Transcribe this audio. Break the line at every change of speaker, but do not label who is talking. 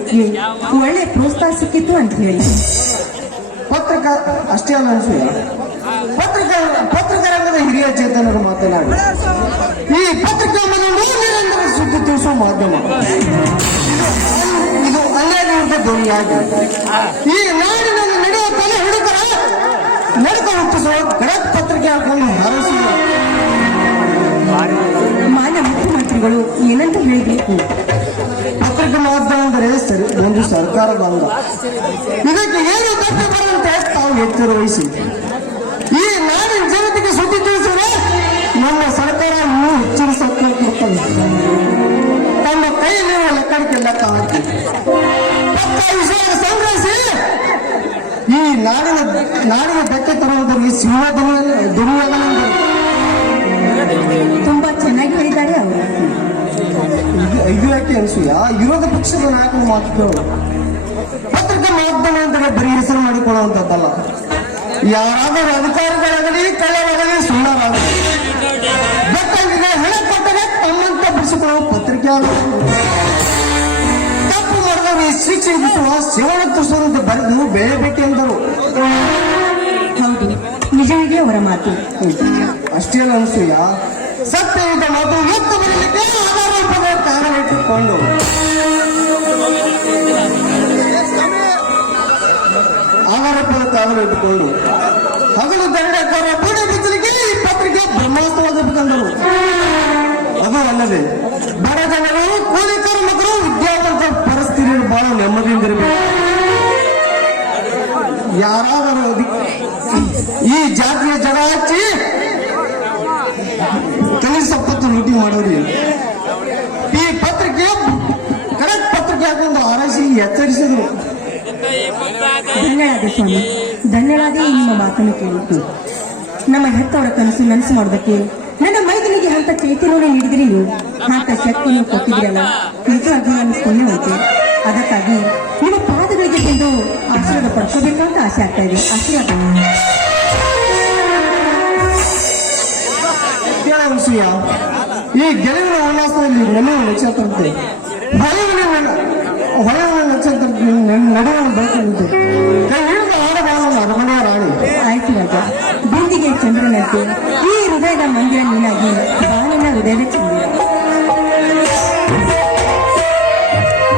ಬರೆಯೋದಕ್ಕೆ ಒಳ್ಳೆ ಪ್ರೋತ್ಸಾಹ ಸಿಕ್ಕಿತ್ತು ಅಂತ ಹೇಳಿ.
ಪತ್ರಿಕಾ, ಅಷ್ಟೇ ಅಲ್ಲ ಅನ್ಸೂಯ ಪತ್ರಿಕಾ ಪತ್ರಿಕಾರಂಗದ ಹಿರಿಯ ಚೇತನರು ಮಾತನಾಡಿ. ಈ ಪತ್ರಿಕಾ ಮನೆಯನ್ನು ನಿರಂತರ ಸುದ್ದಿ ತಿಳಿಸುವ ಮಾಧ್ಯಮ. ಇದು ಅನ್ಯಾಯದ ವಿರುದ್ಧ ಧ್ವನಿಯಾಗಿ ಈ ನಾಡಿನಲ್ಲಿ ನಡೆಯುವ ತಲೆ ಹುಡುಕರ ನಡೆದ ಹುಟ್ಟಿಸುವ ಗಡಕ್ ಪತ್ರಿಕೆ ಹಾಕೊಂಡು ಹಾರೈಸುವ
ಮಾನ್ಯ ಮುಖ್ಯಮಂತ್ರಿಗಳು ಏನಂತ ಹೇಳಬೇಕು
ಮಾಧ್ಯಮ ಅಂದರೆ ಸರಿ ಒಂದು ಸರ್ಕಾರ ಅಂಗ ಇದಕ್ಕೆ ಏನು ತಪ್ಪು ಬರುವಂತೆ ತಾವು ಎಚ್ಚರ ವಹಿಸಿ ಈ ನಾಡಿನ ಜನತೆಗೆ ಸುದ್ದಿ ತಿಳಿಸಿದ್ರೆ ನಮ್ಮ ಸರ್ಕಾರ ಇನ್ನೂ ಹೆಚ್ಚಿನ ಸರ್ಕಾರ ತಮ್ಮ ತಮ್ಮ ನೀವು ಲೆಕ್ಕಡಿಕೆ ಲೆಕ್ಕ ಹಾಕಿ ಸಂಗ್ರಹಿಸಿ. ಈ ನಾಡಿನ ನಾಡಿನ ಬೆಟ್ಟ ತರುವುದರಲ್ಲಿ ಸಿಂಹ ದುರ್ಯೋಧನ ಇದು- ಯಾಕೆ ಅನ್ಸೂಯ ವಿರೋಧ ಪಕ್ಷದ ನಾಯಕರು ಮಾತು ಕೇಳು ಪತ್ರಿಕಾ ಮಾಧ್ಯಮ ಅಂತ ಬರೀ ಹೆಸರು ಮಾಡಿಕೊಳ್ಳುವಂಥದ್ದಲ್ಲ. ಯಾರಾದರೂ ಅಧಿಕಾರಿಗಳಾಗಲಿ ಕಳ್ಳರಾಗಲಿ ಸುಳ್ಳರಾಗಲಿ ಬೆಕ್ಕಂಗಿಗೆ ಹಣ ಕೊಟ್ಟರೆ ತಮ್ಮಂತ ಬಿಡಿಸಿಕೊಳ್ಳುವ ಪತ್ರಿಕೆ ತಪ್ಪು ಮಾಡಿದವರು ಶಿಕ್ಷೆ ವಿಧಿಸುವ ಸೇವನ ತುಸುವಂತೆ ಬರೆದು ಬೇರೆ
ಹೌದು. ನಿಜವಾಗಿ ಅವರ ಮಾತು.
ಅಷ್ಟೇ ಅಲ್ಲ ಅನ್ಸೂಯ ಸತ್ಯಯುತ ಮಾತು ಎತ್ತು ಬರಲಿಕ್ಕೆ ಆಧಾರ ಕಾರಣ ಇಟ್ಟುಕೊಂಡು. ಆಧಾರಪದ ಕಾರಣ ಇಟ್ಟುಕೊಂಡು. ಹಗಲು ದಂಡಕಾರ ಬುಡ ಬಿಚ್ಚಲಿಕ್ಕೆ ಈ ಪತ್ರಿಕೆ ಬ್ರಹ್ಮಾಸ್ತವಾಗಬೇಕಂದರು ಅದು ಅಲ್ಲದೆ, ಬಡ ಜನರು ಕೂಲಿ ಕಾರ್ಮಿಕರು ಉದ್ಯೋಗದ ಪರಿಸ್ಥಿತಿ ಬಹಳ ನೆಮ್ಮದಿಯಿಂದಿರಬೇಕು ಯಾರಾದರೂ ಅಧಿ- ಈ ಜಾತಿಯ ಜನ ಹಚ್ಚಿ ಲೂಟಿ ಮಾಡೋರಿ ಈ ಪತ್ರಿಕೆ ಕರೆಕ್ಟ್ ಪತ್ರಿಕೆ ಹಾಕೊಂಡು ಆರೈಸಿ ಎಚ್ಚರಿಸಿದ್ರು.
ಧನ್ಯವಾದ ಸ್ವಾಮಿ. ಧನ್ಯವಾದ ನಿಮ್ಮ ಮಾತನ್ನು ಕೇಳಿತು ನಮ್ಮ ಹೆತ್ತವರ ಕನಸು ನನಸು ಮಾಡೋದಕ್ಕೆ ನನ್ನ ಮೈದಿನಿಗೆ ಅಂತ ಚೈತನ್ಯ ನೀಡಿದ್ರಿ ಅಂತ ಶಕ್ತಿಯನ್ನು ಕೊಟ್ಟಿದ್ರಲ್ಲ ನಿಜವಾಗಿ ನನ್ನ ಹೋಯ್ತು ಅದಕ್ಕಾಗಿ ನಿಮ್ಮ ಪಾದಗಳಿಗೆ ಬಂದು ಆಶೀರ್ವಾದ ಪಡ್ಕೋಬೇಕಂತ ಆಸೆ ಆಗ್ತಾ ಇದೆ. ಆಶೀರ್ವಾದ.
ಈ ಗೆಲುವಿನ ಉಲ್ಲಾಸದಲ್ಲಿ ಮನವು ನಕ್ಷತ್ರತೆ ಹೊಳೆಯ ಹೊಳೆಯ ನಕ್ಷತ್ರ ನಡುವೆ ಬೆಳಕಿದೆ ಹಿಡಿದು ಆಡಬಾರದು ಅರಮನೆಯ ರಾಣಿ.
ಆಯ್ತು ಅಂತ ಬೀದಿಗೆ ಚಂದ್ರನಂತೆ, ಈ ಹೃದಯದ ಮಂದಿರ ನೀನಾಗಿ ಬಾಳಿನ ಹೃದಯದ